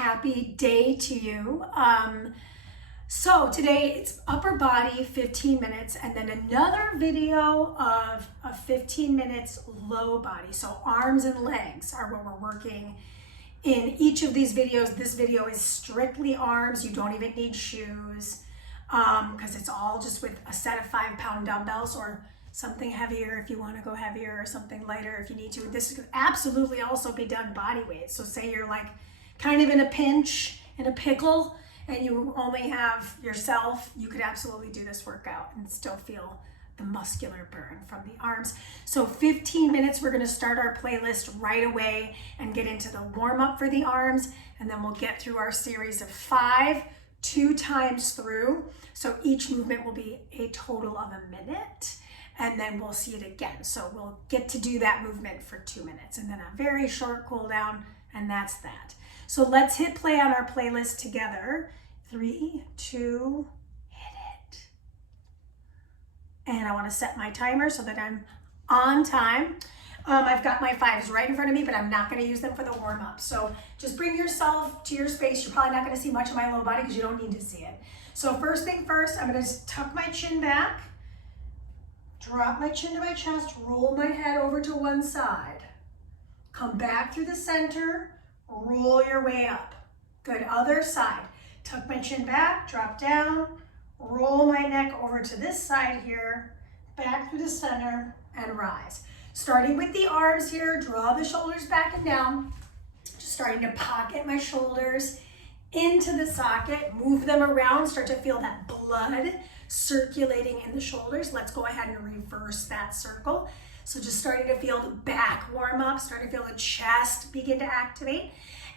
happy day to you. So today it's upper body 15 minutes and then another video of 15 minutes low body. So arms and legs are what we're working in each of these videos. This video is strictly arms. You don't even need shoes because it's all just with a set of 5-pound dumbbells or something heavier if you want to go heavier or something lighter if you need to. This could absolutely also be done body weight. So say you're like kind of in a pinch, in a pickle, and you only have yourself, you could absolutely do this workout and still feel the muscular burn from the arms. So 15 minutes, we're gonna start our playlist right away and get into the warm up for the arms, and then we'll get through our series of 5, 2 times through. So each movement will be a total of a minute, and then we'll see it again. So we'll get to do that movement for 2 minutes and then a very short cool down, and that's that. So let's hit play on our playlist together. 3, 2, hit it. And I want to set my timer so that I'm on time. I've got my 5s right in front of me, but I'm not going to use them for the warm up. So just bring yourself to your space. You're probably not going to see much of my low body because you don't need to see it. So first thing first, I'm going to tuck my chin back. Drop my chin to my chest, roll my head over to one side. Come back through the center, roll your way up. Good, other side. Tuck my chin back, drop down, roll my neck over to this side here, back through the center, and rise. Starting with the arms here, draw the shoulders back and down. Just starting to pocket my shoulders into the socket, move them around, start to feel that blood circulating in the shoulders. Let's go ahead and reverse that circle. So just starting to feel the back warm up, starting to feel the chest begin to activate.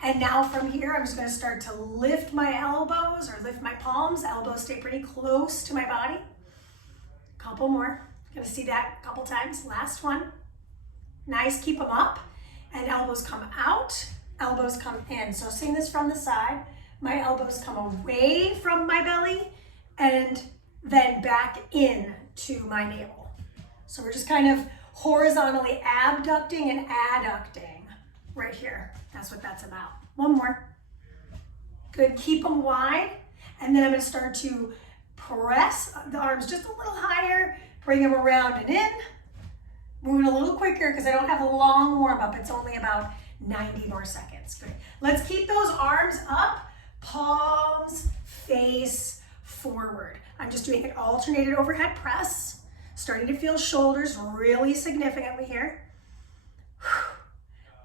And now from here, I'm just gonna start to lift my elbows or lift my palms. Elbows stay pretty close to my body. Couple more. Gonna see that a couple times. Last one. Nice, keep them up. And elbows come out, elbows come in. So seeing this from the side, my elbows come away from my belly and then back in to my navel. So we're just kind of horizontally abducting and adducting right here. That's what that's about. One more. Good, keep them wide. And then I'm gonna start to press the arms just a little higher, bring them around and in. Moving a little quicker because I don't have a long warm up. It's only about 90 more seconds. Good. Let's keep those arms up, palms face forward. I'm just doing an alternated overhead press. Starting to feel shoulders really significantly here.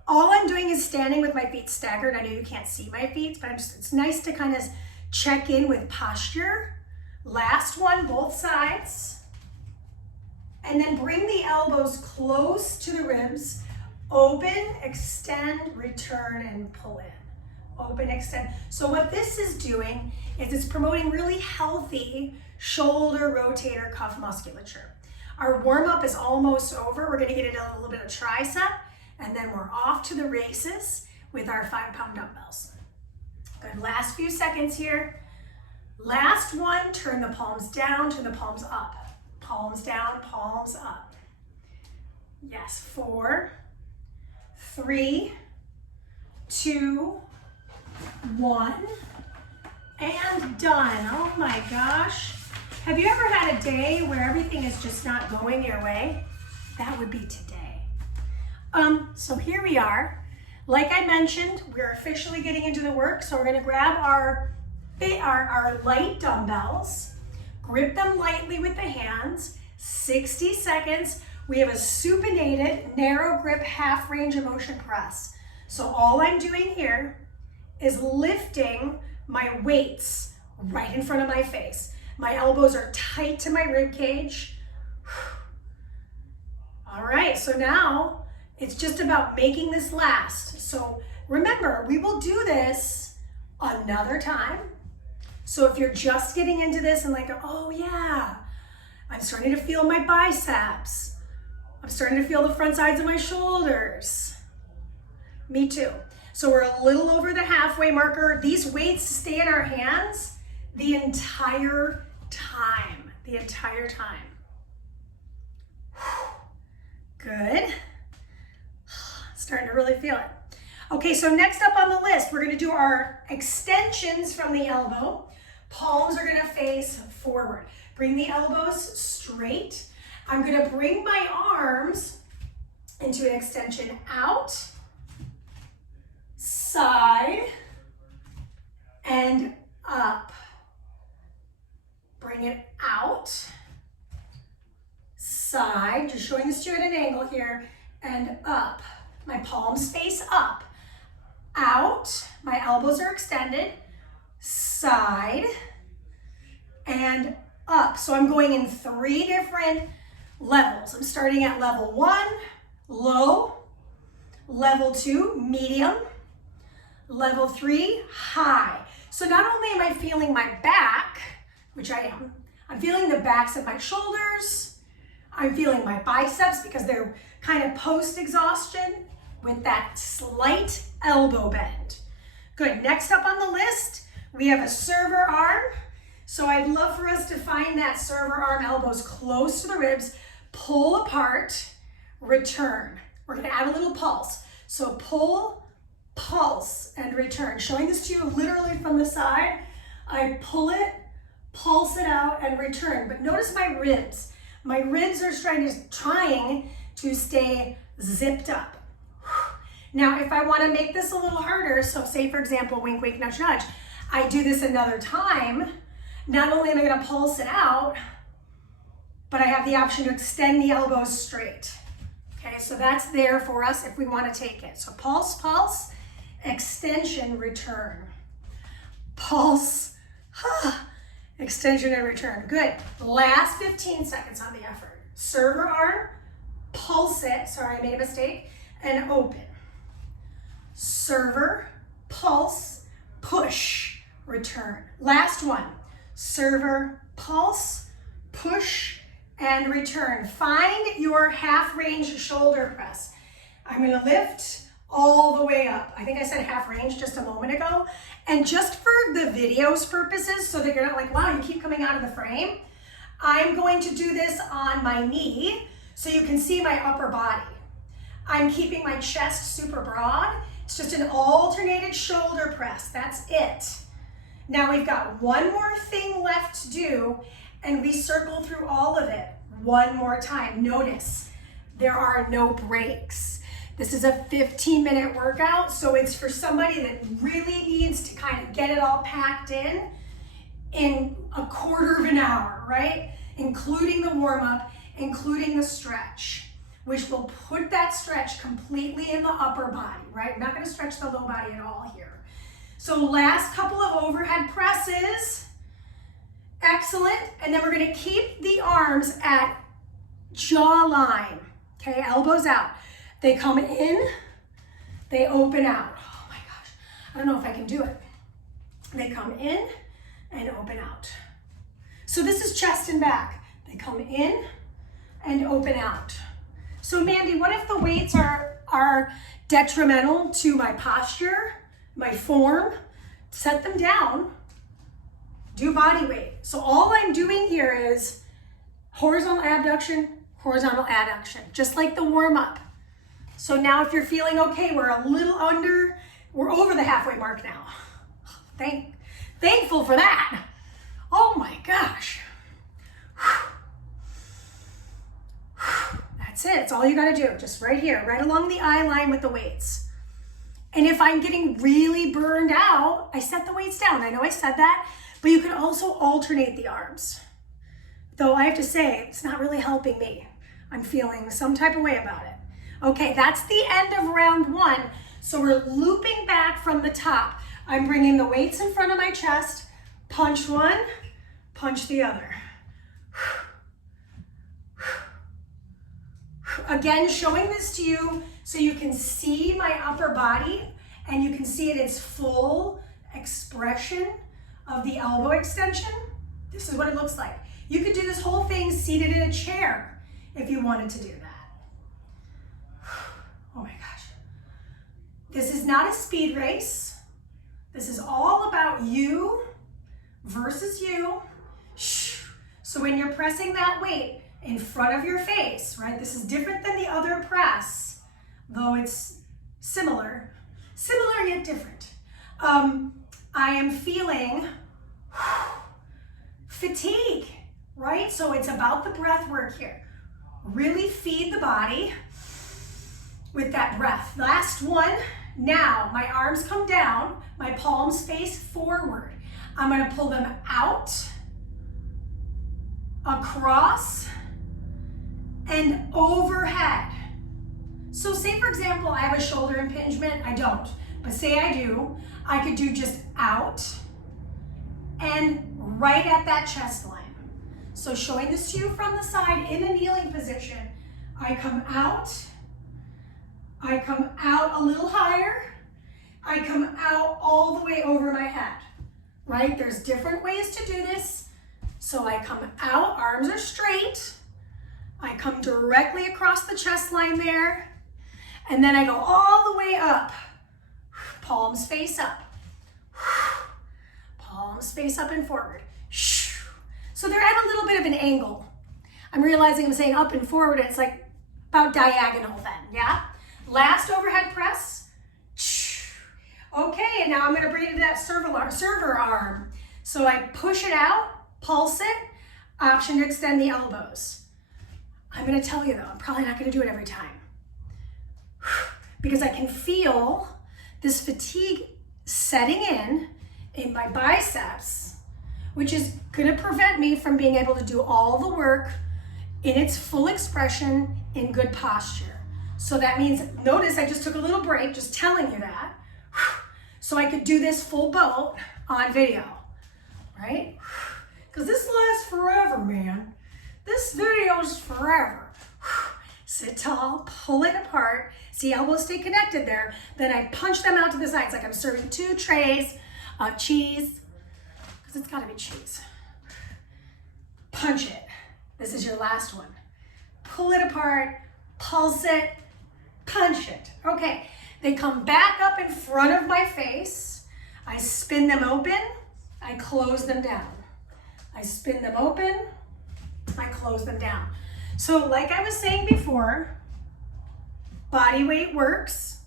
All I'm doing is standing with my feet staggered. I know you can't see my feet, but it's nice to kind of check in with posture. Last one, both sides. And then bring the elbows close to the ribs. Open, extend, return, and pull in. Open, extend. So what this is doing is it's promoting really healthy shoulder rotator cuff musculature. Our warm up is almost over. We're gonna get into a little bit of tricep, and then we're off to the races with our 5-pound dumbbells. Good, last few seconds here. Last one, turn the palms down, turn the palms up. Palms down, palms up. Yes, 4, 3, 2, 1, and done. Oh my gosh. Have you ever had a day where everything is just not going your way? That would be today. So here we are. Like I mentioned, we're officially getting into the work. So we're gonna grab our light dumbbells, grip them lightly with the hands, 60 seconds. We have a supinated narrow grip half range of motion press. So all I'm doing here is lifting my weights right in front of my face. My elbows are tight to my rib cage. All right, so now it's just about making this last. So remember, we will do this another time. So if you're just getting into this and like, oh yeah, I'm starting to feel my biceps. I'm starting to feel the front sides of my shoulders. Me too. So we're a little over the halfway marker. These weights stay in our hands the entire time. Good. Starting to really feel it. Okay, so next up on the list, we're gonna do our extensions from the elbow. Palms are gonna face forward. Bring the elbows straight. I'm gonna bring my arms into an extension out, side, and up. Bring it out, side, just showing this to you at an angle here, and up. My palms face up, out, my elbows are extended, side, and up. So I'm going in 3 different levels. I'm starting at level 1, low, level 2, medium, level 3, high. So not only am I feeling my back, which I am, I'm feeling the backs of my shoulders, I'm feeling my biceps because they're kind of post-exhaustion with that slight elbow bend. Good, next up on the list, we have a server arm. So I'd love for us to find that server arm, elbows close to the ribs, pull apart, return. We're gonna add a little pulse. So pull, pulse, and return. Showing this to you literally from the side. I pull it, pulse it out, and return. But notice my ribs. My ribs are trying to stay zipped up. Now, if I want to make this a little harder, so say for example, wink, wink, nudge, nudge, I do this another time, not only am I going to pulse it out, but I have the option to extend the elbows straight. Okay, so that's there for us if we want to take it. So pulse, pulse, extension, return. Pulse, extension and return. Good. Last 15 seconds on the effort. Server arm, pulse it, sorry I made a mistake, and open. Server, pulse, push, return. Last one. Server, pulse, push, and return. Find your half range shoulder press. I'm gonna lift all the way up. I think I said half range just a moment ago. And just for the video's purposes, so that you're not like, wow, you keep coming out of the frame, I'm going to do this on my knee so you can see my upper body. I'm keeping my chest super broad. It's just an alternated shoulder press, that's it. Now we've got one more thing left to do, and we circle through all of it one more time. Notice, there are no breaks. This is a 15-minute workout, so it's for somebody that really needs to kind of get it all packed in a quarter of an hour, right? Including the warm-up, including the stretch, which will put that stretch completely in the upper body, right? We're not gonna stretch the low body at all here. So last couple of overhead presses, excellent. And then we're gonna keep the arms at jaw line, okay? Elbows out. They come in, they open out. Oh my gosh, I don't know if I can do it. They come in and open out. So this is chest and back. They come in and open out. So Mandee, what if the weights are detrimental to my posture, my form? Set them down, do body weight. So all I'm doing here is horizontal abduction, horizontal adduction, just like the warm up. So now if you're feeling okay, we're a little under, we're over the halfway mark now. Thankful for that. Oh my gosh. That's it, it's all you gotta do, just right here, right along the eye line with the weights. And if I'm getting really burned out, I set the weights down. I know I said that, but you can also alternate the arms. Though I have to say, it's not really helping me. I'm feeling some type of way about it. Okay, that's the end of round 1. So we're looping back from the top. I'm bringing the weights in front of my chest, punch one, punch the other. Again, showing this to you so you can see my upper body and you can see it in its full expression of the elbow extension. This is what it looks like. You could do this whole thing seated in a chair if you wanted to do that. Oh my gosh. This is not a speed race. This is all about you versus you. So when you're pressing that weight in front of your face, right? This is different than the other press, though it's similar. Similar yet different. I am feeling fatigue, right? So it's about the breath work here. Really feed the body with that breath. Last one. Now my arms come down, my palms face forward. I'm gonna pull them out, across, and overhead. So say for example, I have a shoulder impingement. I don't, but say I do. I could do just out and right at that chest line. So showing this to you from the side in a kneeling position, I come out a little higher, I come out all the way over my head, right? There's different ways to do this. So I come out, arms are straight, I come directly across the chest line there, and then I go all the way up, palms face up, palms face up and forward. So they're at a little bit of an angle. I'm realizing I'm saying up and forward, and it's like about diagonal then, yeah? Last overhead press. Okay, and now I'm gonna bring it to that server arm. So I push it out, pulse it, option to extend the elbows. I'm gonna tell you though, I'm probably not gonna do it every time because I can feel this fatigue setting in my biceps, which is gonna prevent me from being able to do all the work in its full expression in good posture. So that means, notice I just took a little break, just telling you that, so I could do this full boat on video, right? Because this lasts forever, man. This video's forever. Sit tall, pull it apart, see elbows stay connected there, then I punch them out to the sides like I'm serving 2 trays of cheese, because it's gotta be cheese. Punch it. This is your last one. Pull it apart, pulse it, punch it. Okay, they come back up in front of my face. I spin them open, I close them down. I spin them open, I close them down. So like I was saying before, body weight works,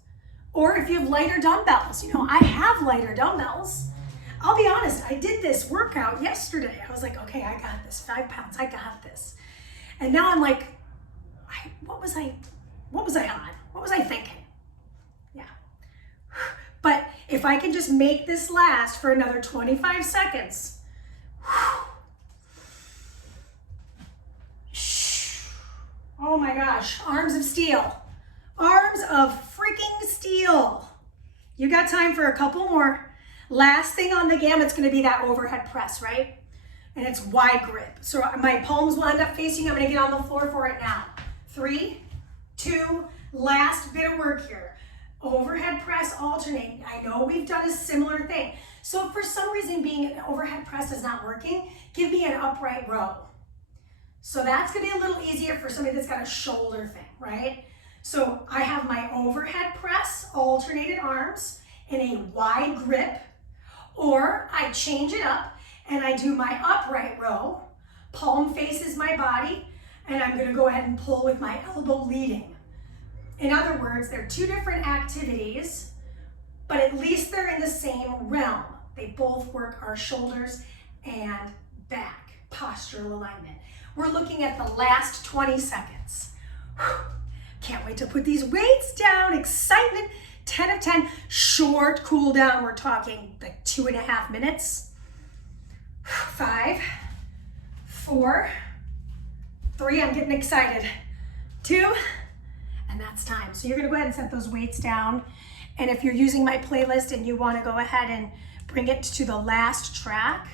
or if you have lighter dumbbells, you know, I have lighter dumbbells. I'll be honest, I did this workout yesterday. I was like, okay, I got this, 5 pounds, I got this. And now I'm like, what was I on? What was I thinking? Yeah. But if I can just make this last for another 25 seconds. Oh my gosh, arms of steel. Arms of freaking steel. You got time for a couple more. Last thing on the gamut's gonna be that overhead press, right? And it's wide grip. So my palms will end up facing, I'm gonna get on the floor for it now. 3, 2, last bit of work here. Overhead press, alternate. I know we've done a similar thing. So if for some reason being an overhead press is not working, give me an upright row. So that's gonna be a little easier for somebody that's got a shoulder thing, right? So I have my overhead press, alternated arms in a wide grip, or I change it up and I do my upright row, palm faces my body, and I'm gonna go ahead and pull with my elbow leading. In other words, they're 2 different activities, but at least they're in the same realm. They both work our shoulders and back, postural alignment. We're looking at the last 20 seconds. Can't wait to put these weights down, excitement, 10 of 10, short cool down. We're talking like 2.5 minutes. 5, 4, 3, I'm getting excited. 2, and that's time. So you're gonna go ahead and set those weights down. And if you're using my playlist and you wanna go ahead and bring it to the last track,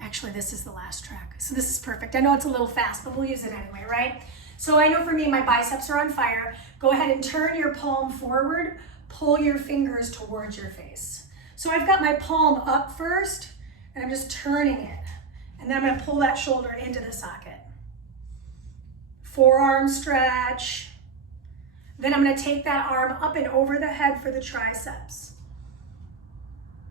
actually this is the last track. So this is perfect. I know it's a little fast, but we'll use it anyway, right? So I know for me, my biceps are on fire. Go ahead and turn your palm forward, pull your fingers towards your face. So I've got my palm up first, and I'm just turning it. And then I'm gonna pull that shoulder into the socket. Forearm stretch. Then I'm gonna take that arm up and over the head for the triceps.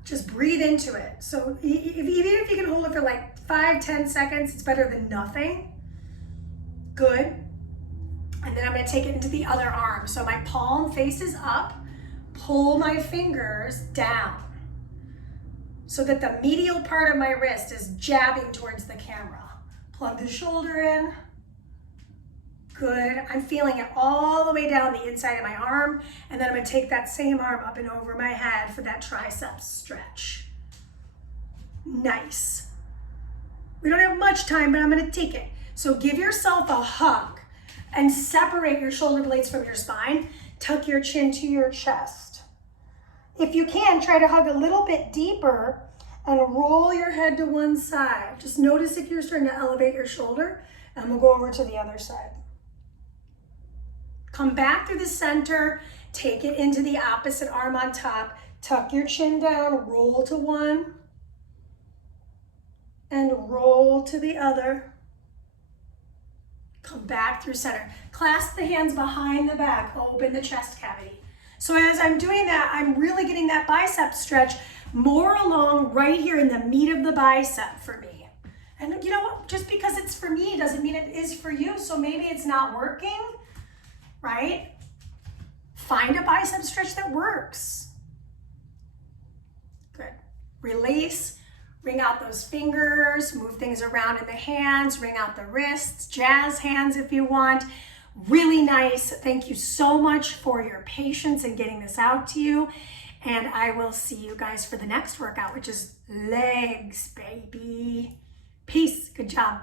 Just breathe into it. So even if you can hold it for like 5-10 seconds, it's better than nothing. Good. And then I'm gonna take it into the other arm. So my palm faces up, pull my fingers down so that the medial part of my wrist is jabbing towards the camera. Plug the shoulder in. Good. I'm feeling it all the way down the inside of my arm, and then I'm going to take that same arm up and over my head for that triceps stretch. Nice. We don't have much time, but I'm going to take it. So give yourself a hug and separate your shoulder blades from your spine. Tuck your chin to your chest. If you can, try to hug a little bit deeper and roll your head to one side. Just notice if you're starting to elevate your shoulder, and we'll go over to the other side. Come back through the center, take it into the opposite arm on top, tuck your chin down, roll to one, and roll to the other. Come back through center. Clasp the hands behind the back, open the chest cavity. So as I'm doing that, I'm really getting that bicep stretch more along right here in the meat of the bicep for me. And you know what? Just because it's for me doesn't mean it is for you. So maybe it's not working, right? Find a bicep stretch that works. Good. Release. Wring out those fingers, move things around in the hands, wring out the wrists, jazz hands if you want. Really nice. Thank you so much for your patience in getting this out to you. And I will see you guys for the next workout, which is legs, baby. Peace. Good job.